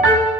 thank uh you -huh.